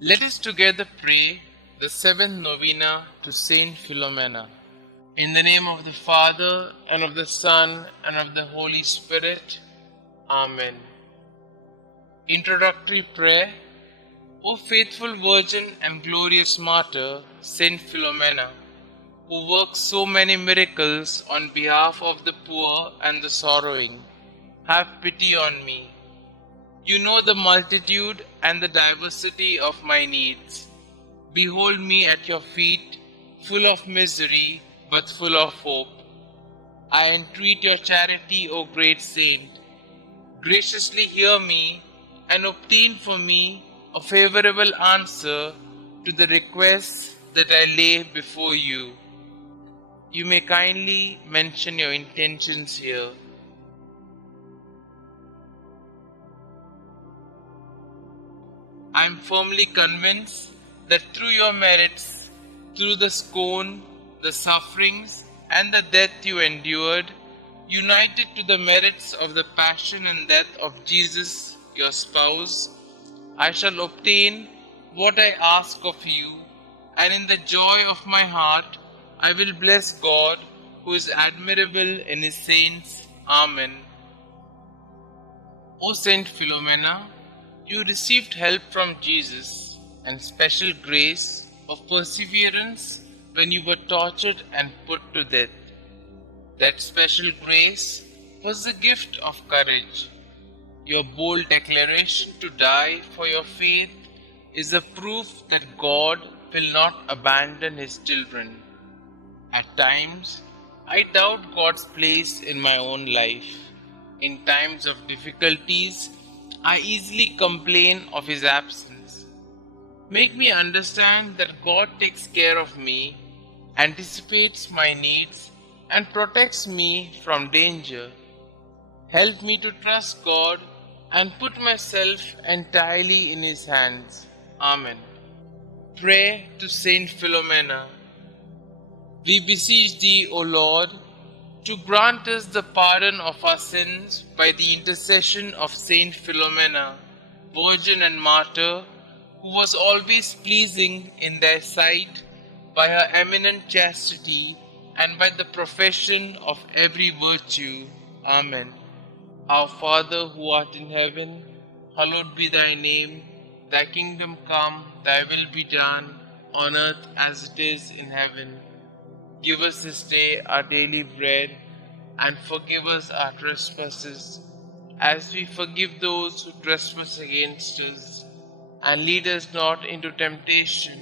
Let us together pray the seventh novena to St Philomena. In the name of the Father, and of the Son, and of the Holy Spirit. Amen. Introductory Prayer. O faithful Virgin and glorious Martyr, St Philomena, who works so many miracles on behalf of the poor and the sorrowing, have pity on me. You know the multitude and the diversity of my needs. Behold me at your feet, full of misery, but full of hope. I entreat your charity, O great saint. Graciously hear me and obtain for me a favorable answer to the requests that I lay before you. You may kindly mention your intentions here. I am firmly convinced that through your merits, through the scorn, the sufferings, and the death you endured, united to the merits of the passion and death of Jesus, your spouse, I shall obtain what I ask of you, and in the joy of my heart I will bless God, who is admirable in his saints. Amen. O Saint Philomena, you received help from Jesus and special grace of perseverance when you were tortured and put to death. That special grace was the gift of courage. Your bold declaration to die for your faith is a proof that God will not abandon his children. At times, I doubt God's place in my own life. In times of difficulties, I easily complain of his absence. Make me understand that God takes care of me, anticipates my needs, and protects me from danger. Help me to trust God and put myself entirely in his hands. Amen. Pray to Saint Philomena. We beseech thee, O Lord, to grant us the pardon of our sins by the intercession of Saint Philomena, Virgin and Martyr, who was always pleasing in thy sight by her eminent chastity and by the profession of every virtue. Amen. Our Father who art in heaven, hallowed be thy name. Thy kingdom come, thy will be done, on earth as it is in heaven. Give us this day our daily bread, and forgive us our trespasses, as we forgive those who trespass against us. And lead us not into temptation,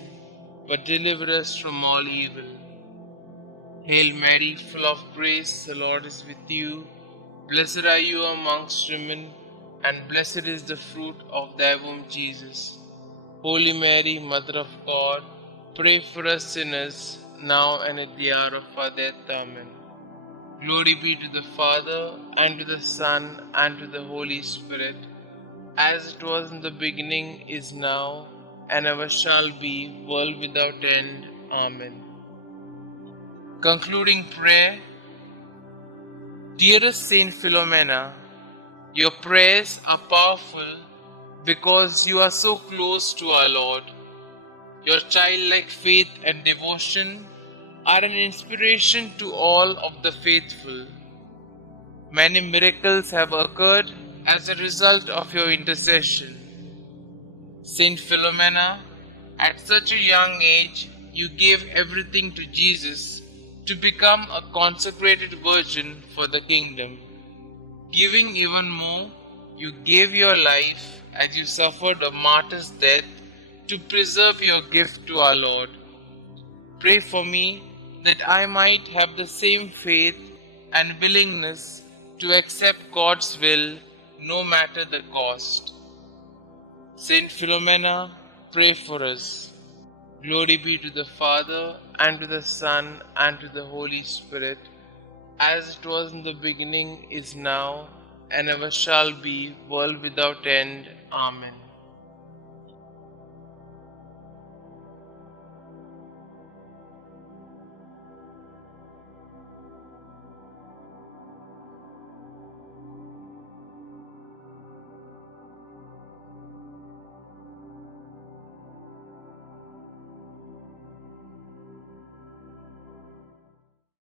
but deliver us from all evil. Hail Mary, full of grace, the Lord is with you. Blessed are you amongst women, and blessed is the fruit of thy womb, Jesus. Holy Mary, Mother of God, pray for us sinners, now and at the hour of our death. Amen. Glory be to the Father, and to the Son, and to the Holy Spirit, as it was in the beginning, is now, and ever shall be, world without end. Amen. Concluding prayer. Dearest Saint Philomena, your prayers are powerful because you are so close to our Lord. Your childlike faith and devotion are an inspiration to all of the faithful. Many miracles have occurred as a result of your intercession. Saint Philomena, at such a young age, you gave everything to Jesus to become a consecrated virgin for the kingdom. Giving even more, you gave your life as you suffered a martyr's death to preserve your gift to our Lord. Pray for me that I might have the same faith and willingness to accept God's will no matter the cost. Saint Philomena, pray for us. Glory be to the Father, and to the Son, and to the Holy Spirit, as it was in the beginning, is now, and ever shall be, world without end. Amen.